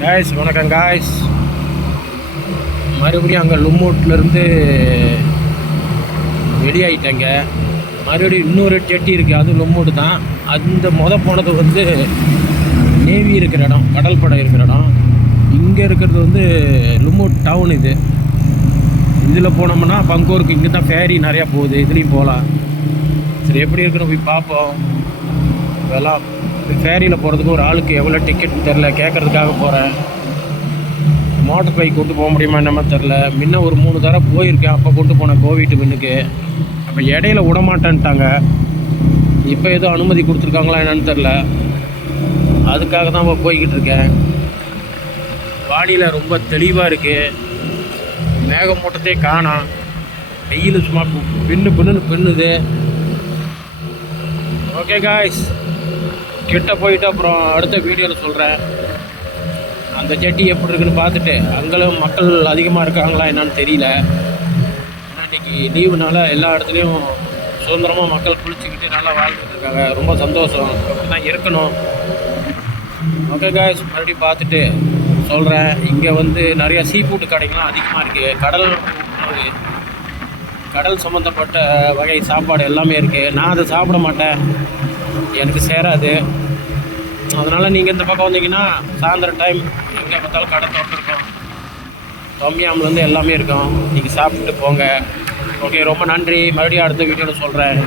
Guys வணக்கம் guys. மறுபடியும் அங்கே லும்மூட்லேருந்து வெளியாயிட்டேங்க. மறுபடியும் இன்னொரு ஜெட்டி இருக்குது, அது லும்மூட் தான். அந்த போனது வந்து நேவி இருக்கிற இடம், கடல் படை இருக்கிற இடம். இங்கே இருக்கிறது வந்து லும்மூட் டவுன். இதில் போனோம்னா பங்கூருக்கு இங்கே தான் ஃபேரி நிறையா போகுது, இதுலேயும் போகலாம். சரி, எப்படி இருக்குன்னு போய் பார்ப்போம். இதெல்லாம் ஃபேரியில் போகிறதுக்கு ஒரு ஆளுக்கு எவ்வளோ டிக்கெட்னு தெரில, கேட்குறதுக்காக போகிறேன். மோட்டர் பைக் கொண்டு போக முடியுமா என்னமோ தெரில. முன்ன ஒரு 3 தடவை போயிருக்கேன், அப்போ கொண்டு போனேன் கோவிட் முன்னுக்கு. அப்போ இடையில விடமாட்டேன்ட்டாங்க. இப்போ ஏதோ அனுமதி கொடுத்துருக்காங்களா என்னன்னு தெரில. அதுக்காக தான் இப்போ போய்கிட்டு இருக்கேன். வானிலை ரொம்ப தெளிவாக இருக்குது, மேகமூட்டத்தையே காணோம். வெயில் சும்மா பின்னுது. ஓகே காய்ஸ், கிட்ட போயிட்டு அப்புறம் அடுத்த வீடியோவில் சொல்கிறேன். அந்த ஜெட்டி எப்படி இருக்குன்னு பார்த்துட்டு, அங்கேயும் மக்கள் அதிகமாக இருக்காங்களா என்னன்னு தெரியல. ஏன்னா இன்றைக்கி லீவுனால எல்லா இடத்துலையும் சுதந்திரமாக மக்கள் குளிச்சுக்கிட்டு நல்லா வாழ்ந்துட்டு இருக்காங்க. ரொம்ப சந்தோஷம், அப்படி தான் இருக்கணும். ஓகே காய்ஸ், மறுபடியும் பார்த்துட்டு சொல்கிறேன். இங்கே வந்து நிறையா சீ ஃபுட்டு கடைகள்லாம் அதிகமாக இருக்குது. கடல் சம்மந்தப்பட்ட வகை சாப்பாடு எல்லாமே இருக்குது. நான் அதை சாப்பிட மாட்டேன், எனக்கு சேராது. அதனால் நீங்கள் இந்த பக்கம் வந்தீங்கன்னா சாயந்தரம் டைம் எங்கே பார்த்தாலும் கடை திறந்துருக்கோம். தொம்யாம்லேருந்து எல்லாமே இருக்கும், நீங்கள் சாப்பிட்டு போங்க. ஓகே, ரொம்ப நன்றி. மறுபடியும் அடுத்த வீடியோவில் சொல்கிறேன்.